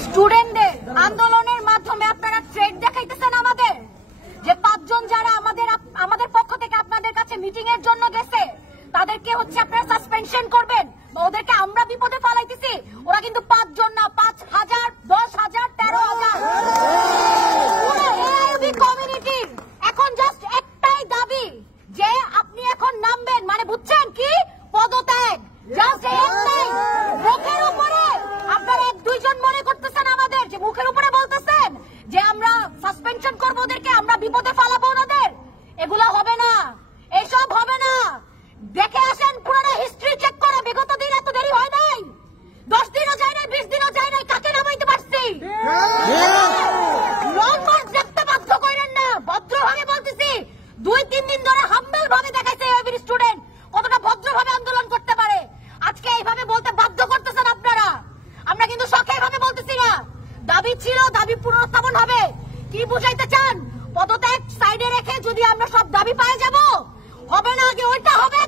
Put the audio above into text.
স্টুডেন্টদের আন্দোলনের মাধ্যমে আপনারা ট্রেড দেখাইতেছেন আমাদের, যে 5 জন যারা আমাদের পক্ষ থেকে আপনাদের কাছে মিটিং এর জন্য গেছে তাদেরকে হচ্ছে আপনারা সাসপেনশন করবেন, ওদেরকে আমরা বিপদে ফেলাইতেছি। ওরা কিন্তু 5 জন না, 5,000, 10,000, 13,000 কমিউনিটি। এখন জাস্ট একটাই দাবি যে আপনি এখন নামবেন, মানে বুঝছেন কি, পদত্যাগ। জাস্ট একটাই। মুখের উপরে আপনারা 1-2 জন মনে করতেছেন আমাদের, যে মুখের উপরে বলতেছেন যে আমরা সাসপেনশন করবো ওদেরকে, আমরা বিপদে ফেলাবো ওনাদের। এগুলো হবে না, এসব হবে না। দেখে আসেন পুরো হিস্ট্রি চেক করে, বিগত দিন এত দেরি হয় নাই, 10 দিনও যায় নাই, 20 দিনও যায় নাই, কাকে নামাইতে পারছি? লং মার্চ দেখতে বাধ্য করেন না, ভদ্রভাবে বলতেছি। 2-3 দিন ধরে হাম্বল ভাবে দেখাইছে এবির স্টুডেন্ট কতটা ভদ্রভাবে আন্দোলন করতে পারে। আজকে এইভাবে বলতে বাধ্য করতেছেন আপনারা। আমরা কিন্তু শখে ভাবে বলতেছি না, দাবি ছিল, দাবি পুনরুত্থাপন হবে। কি বুঝাইতে চান? পদত্যাগ সাইডে রেখে যদি আমরা সব দাবি পায়ে যাব, হবে না, আগে ওইটা হবে।